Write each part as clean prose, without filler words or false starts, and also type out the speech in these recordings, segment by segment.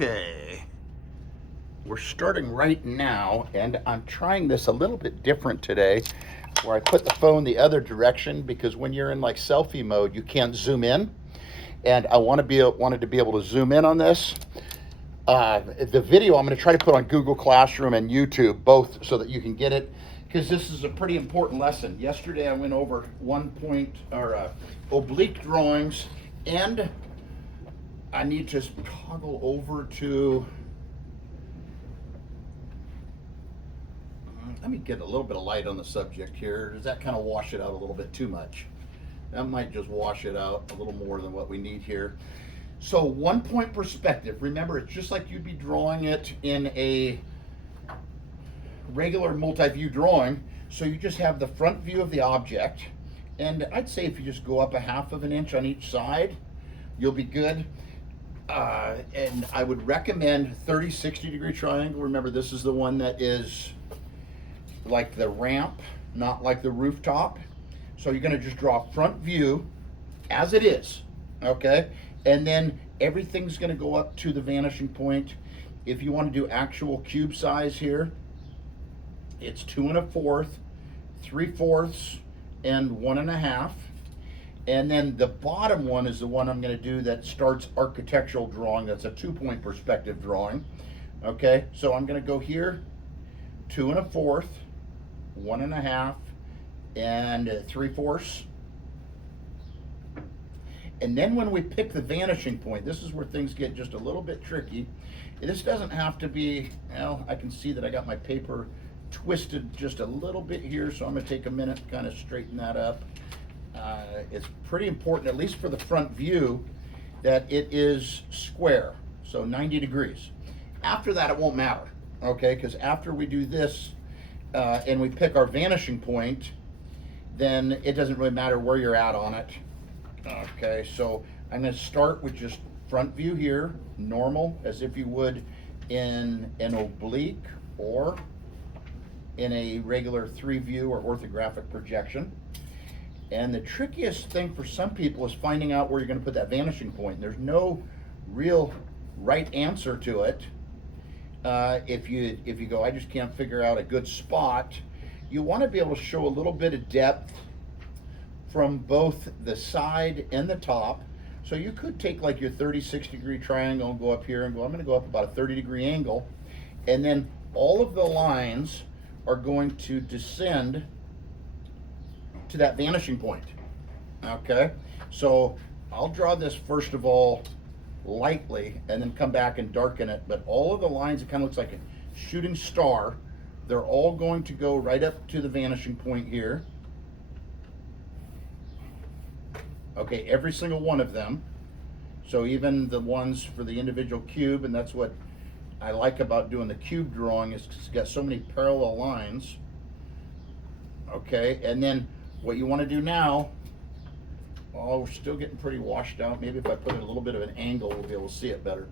Okay, we're starting right now, and I'm trying this a little bit different today, where I put the phone the other direction because when you're in like selfie mode, you can't zoom in, and I wanted to be able to zoom in on this. The video I'm going to try to put on Google Classroom and YouTube both so that you can get it because this is a pretty important lesson. Yesterday I went over oblique drawings, and I need to toggle over to, let me get a little bit of light on the subject here. Does that kind of wash it out a little bit too much? That might just wash it out a little more than what we need here. So 1 point perspective, remember it's just like you'd be drawing it in a regular multi-view drawing. So you just have the front view of the object, and I'd say if you just go up a half of an inch on each side, you'll be good. And I would recommend 30-60 degree triangle. Remember, this is the one that is like the ramp, not like the rooftop. So you're going to just draw front view as it is, okay? And then everything's going to go up to the vanishing point. If you want to do actual cube size here, it's 2 1/4, 3/4, and 1 1/2. And then the bottom one is the one I'm going to do that starts architectural drawing. That's a 2-point perspective drawing. Okay, so I'm going to go here, 2 1/4, 1 1/2, and 3/4. And then when we pick the vanishing point, this is where things get just a little bit tricky. This doesn't have to be, well, I can see that I got my paper twisted just a little bit here, so I'm going to take a minute to kind of straighten that up. It's pretty important, at least for the front view, that it is square, so 90 degrees. After that, it won't matter, okay? Because after we do this and we pick our vanishing point, then it doesn't really matter where you're at on it. Okay, so I'm going to start with just front view here, normal, as if you would in an oblique or in a regular 3-view or orthographic projection. And the trickiest thing for some people is finding out where you're going to put that vanishing point. There's no real right answer to it. If you go, I just can't figure out a good spot, you want to be able to show a little bit of depth from both the side and the top. So you could take like your 36 degree triangle and go up here and go, I'm going to go up about a 30-degree angle. And then all of the lines are going to descend to that vanishing point. Okay, so I'll draw this first of all lightly and then come back and darken it, but all of the lines, it kind of looks like a shooting star. They're all going to go right up to the vanishing point here. Okay, every single one of them. So even the ones for the individual cube, and that's what I like about doing the cube drawing, is it's got so many parallel lines. Okay, and then what you want to do now, oh, we're still getting pretty washed out. Maybe if I put it a little bit of an angle, we'll be able to see it better.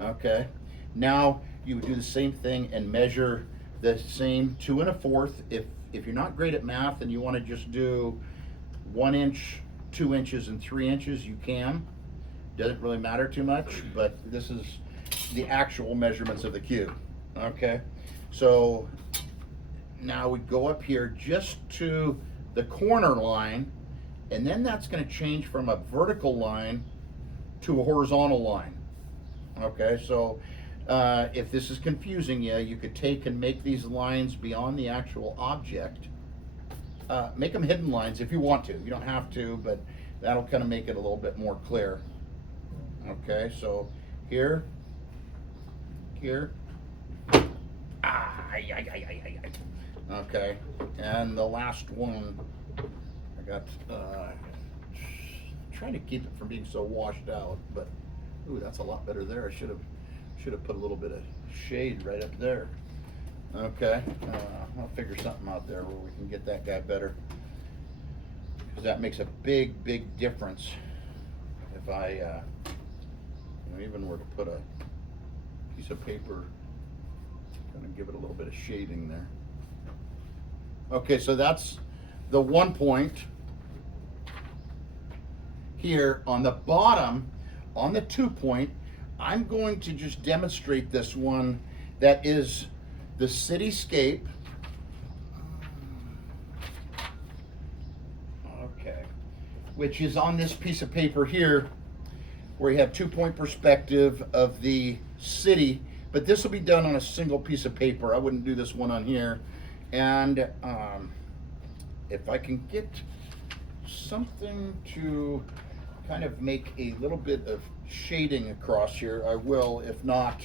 Okay, now you would do the same thing and measure the same 2 1/4. If you're not great at math and you want to just do 1 inch, 2 inches, and 3 inches, you can. Doesn't really matter too much, but this is the actual measurements of the cube. Okay, so now we go up here just to the corner line, and then that's going to change from a vertical line to a horizontal line. Okay, so if this is confusing you, you could take and make these lines beyond the actual object. Make them hidden lines if you want to. You don't have to, but that'll kind of make it a little bit more clear. Okay, so here, okay, and the last one, I got, trying to keep it from being so washed out, but, ooh, that's a lot better there. I should have put a little bit of shade right up there. Okay, I'll figure something out there where we can get that guy better, because that makes a big difference. If I even were to put a piece of paper, kind of give it a little bit of shading there. Okay, so that's the 1 point. Here on the bottom, on the 2 point, I'm going to just demonstrate this one that is the cityscape. Okay. Which is on this piece of paper here, where you have 2-point perspective of the city, but this will be done on a single piece of paper. I wouldn't do this one on here. And if I can get something to kind of make a little bit of shading across here, I will. If not,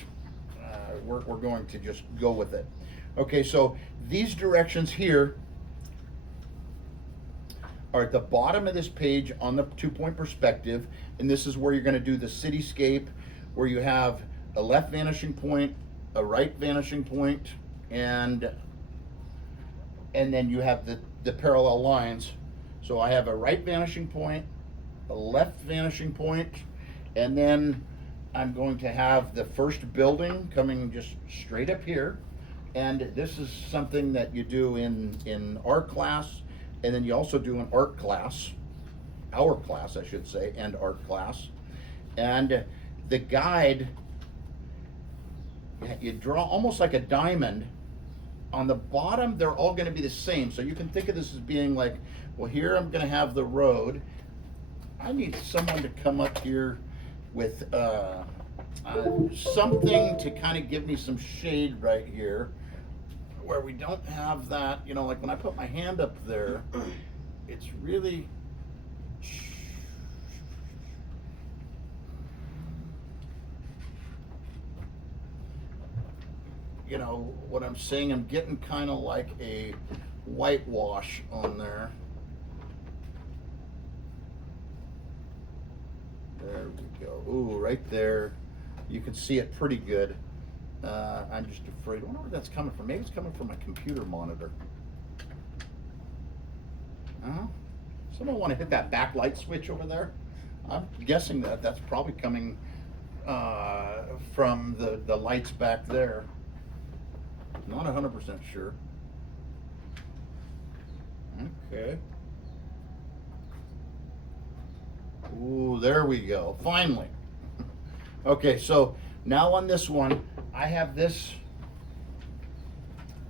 we're going to just go with it. Okay, so these directions here are at the bottom of this page on the 2-point perspective, and this is where you're going to do the cityscape, where you have a left vanishing point, a right vanishing point, and then you have the parallel lines. So I have a right vanishing point, a left vanishing point, and then I'm going to have the first building coming just straight up here. And this is something that you do in art class, and then you also do an art class, our class, I should say, and art class. And the guide, you draw almost like a diamond. On the bottom, they're all going to be the same. So you can think of this as being like, well, here I'm going to have the road. I need someone to come up here with something to kind of give me some shade right here, where we don't have that, you know, like when I put my hand up there, it's really, you know what I'm saying, I'm getting kind of like a whitewash on there. There we go. Ooh, right there. You can see it pretty good. I'm just afraid. I wonder where that's coming from. Maybe it's coming from my computer monitor. Someone want to hit that backlight switch over there? I'm guessing that that's probably coming from the lights back there. Not 100% sure. Okay. Ooh, there we go. Finally. Okay, so now on this one, I have this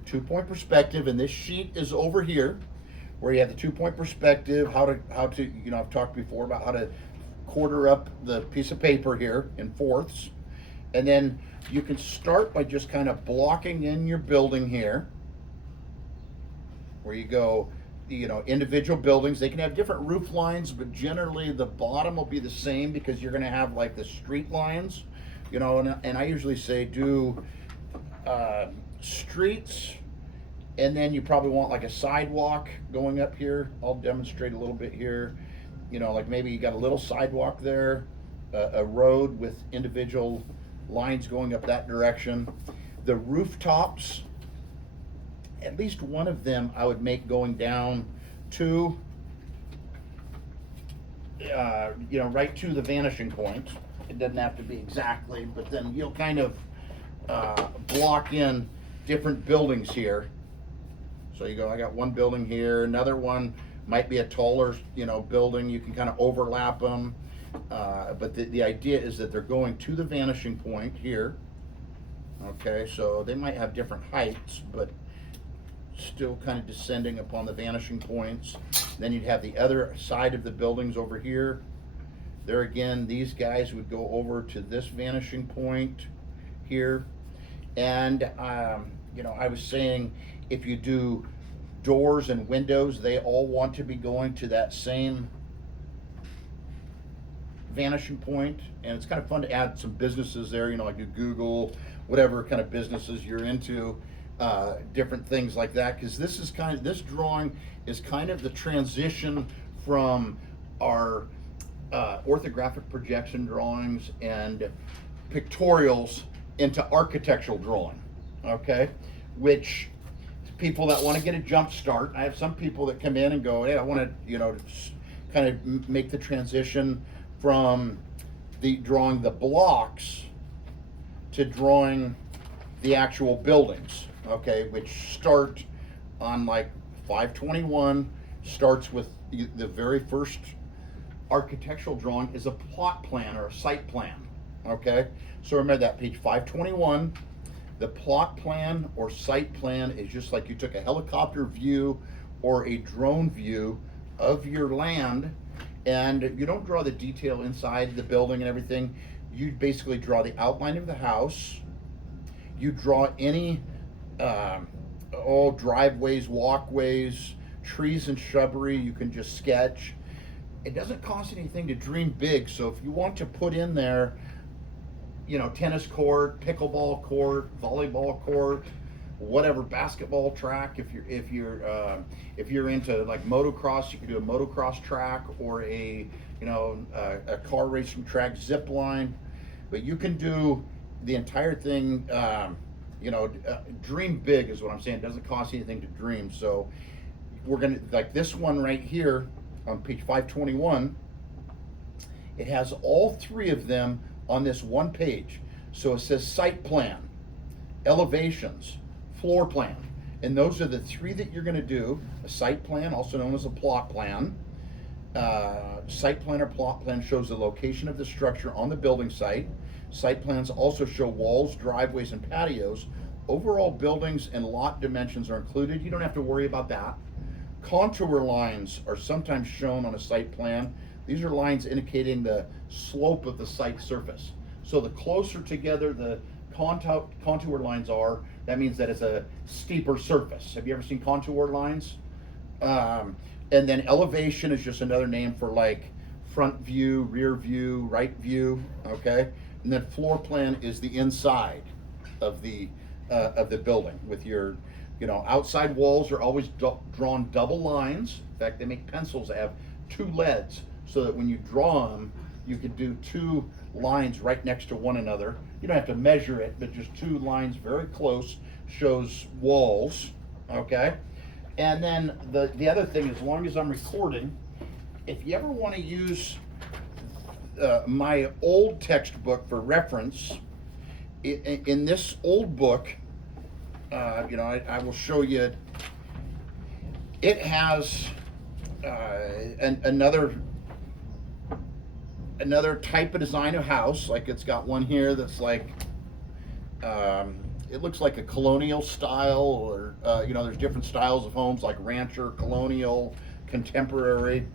2-point perspective, and this sheet is over here, where you have the 2-point perspective, how to, you know, I've talked before about how to quarter up the piece of paper here in fourths. And then you can start by just kind of blocking in your building here, where you go, you know, individual buildings. They can have different roof lines, but generally the bottom will be the same, because you're going to have like the street lines, you know, and I usually say do streets, and then you probably want like a sidewalk going up here. I'll demonstrate a little bit here. You know, like maybe you got a little sidewalk there, a road with individual lines going up that direction. The rooftops, at least one of them I would make going down to, you know, right to the vanishing point. It doesn't have to be exactly, but then you'll kind of block in different buildings here. So you go, I got one building here, another one might be a taller, you know, building. You can kind of overlap them. But the idea is that they're going to the vanishing point here. Okay, so they might have different heights, but still kind of descending upon the vanishing points. Then you'd have the other side of the buildings over here. There again, these guys would go over to this vanishing point here. And, you know, I was saying if you do doors and windows, they all want to be going to that same vanishing point. And it's kind of fun to add some businesses there, you know, like Google, whatever kind of businesses you're into, different things like that. Because this is kind of, this drawing is kind of the transition from our orthographic projection drawings and pictorials into architectural drawing, okay? Which people that want to get a jump start, I have some people that come in and go, hey, I want to, you know, kind of make the transition from the drawing the blocks to drawing the actual buildings, okay, which start on like 521, starts with the very first architectural drawing is a plot plan or a site plan. Okay, so remember that page 521, the plot plan or site plan is just like you took a helicopter view or a drone view of your land, and you don't draw the detail inside the building and everything. You basically draw the outline of the house. You draw any driveways, walkways, trees and shrubbery. You can just sketch. It doesn't cost anything to dream big. So if you want to put in there, you know, tennis court, pickleball court, volleyball court, whatever, basketball track. If you're into like motocross, you can do a motocross track or a car racing track, zip line. But you can do the entire thing. Dream big is what I'm saying. It doesn't cost anything to dream. So we're gonna, like this one right here on page 521. It has all three of them on this one page. So it says site plan, elevations, floor plan. And those are the three that you're going to do. A site plan, also known as a plot plan. Site plan or plot plan shows the location of the structure on the building site. Site plans also show walls, driveways, and patios. Overall buildings and lot dimensions are included. You don't have to worry about that. Contour lines are sometimes shown on a site plan. These are lines indicating the slope of the site surface. So the closer together the contour lines are, that means that it's a steeper surface. Have you ever seen contour lines? And then elevation is just another name for like front view, rear view, right view, okay? And then floor plan is the inside of the building with your, outside walls are always drawn double lines. In fact, they make pencils that have two leads, so that when you draw them, you could do two lines right next to one another. You don't have to measure it, but just two lines very close shows walls, okay? And then the other thing, as long as I'm recording, if you ever want to use my old textbook for reference, in this old book, I will show you, it has another type of design of house. Like it's got one here that's like, it looks like a colonial style, or there's different styles of homes like rancher, colonial, contemporary.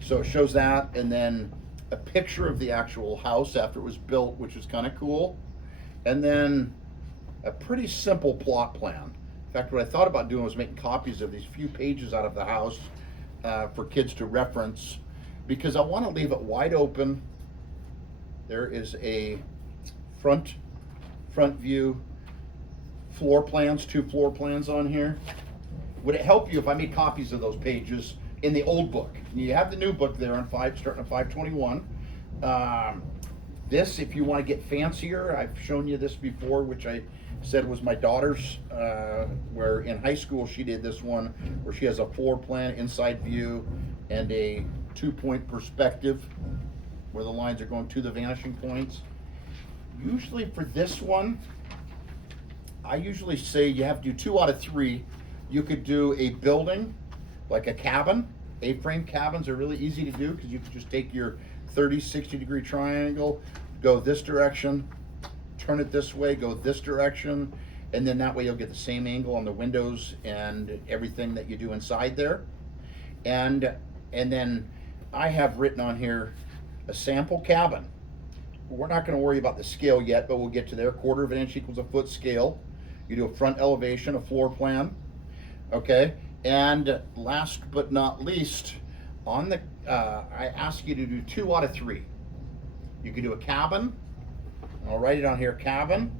So it shows that, and then a picture of the actual house after it was built, which is kind of cool. And then a pretty simple plot plan. In fact, what I thought about doing was making copies of these few pages out of the house for kids to reference, because I want to leave it wide open. There is a front view, floor plans, two floor plans on here. Would it help you if I made copies of those pages in the old book? You have the new book there on starting at 521. This, if you want to get fancier, I've shown you this before, which I said was my daughter's, where in high school she did this one, where she has a floor plan, inside view, and a 2-point perspective where the lines are going to the vanishing points. Usually for this one, I usually say you have to do 2 out of 3. You could do a building, like a cabin. A-frame cabins are really easy to do because you can just take your 30, 60 degree triangle, go this direction, turn it this way, go this direction, and then that way you'll get the same angle on the windows and everything that you do inside there. And then I have written on here a sample cabin. We're not going to worry about the scale yet, but we'll get to there. 1/4 of an inch equals a foot scale. You do a front elevation, a floor plan, okay? And last but not least, on the I ask you to do 2 out of 3. You can do a cabin. I'll write it on here: cabin,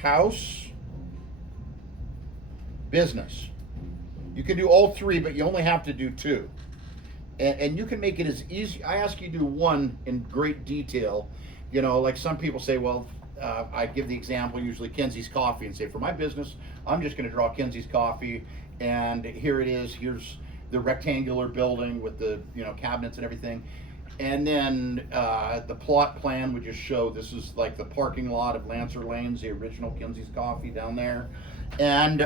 house, business. You can do all 3, but you only have to do 2. And you can make it as easy. I ask you to do 1 in great detail. Like some people say, well, I give the example, usually Kenzie's Coffee, and say, for my business, I'm just going to draw Kenzie's Coffee, and here it is. Here's the rectangular building with the cabinets and everything. And then the plot plan would just show this is like the parking lot of Lancer Lanes, the original Kenzie's Coffee down there. And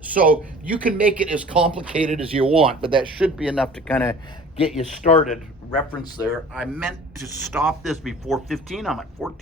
So you can make it as complicated as you want, but that should be enough to kind of get you started. Reference there. I meant to stop this before 15. I'm at 14.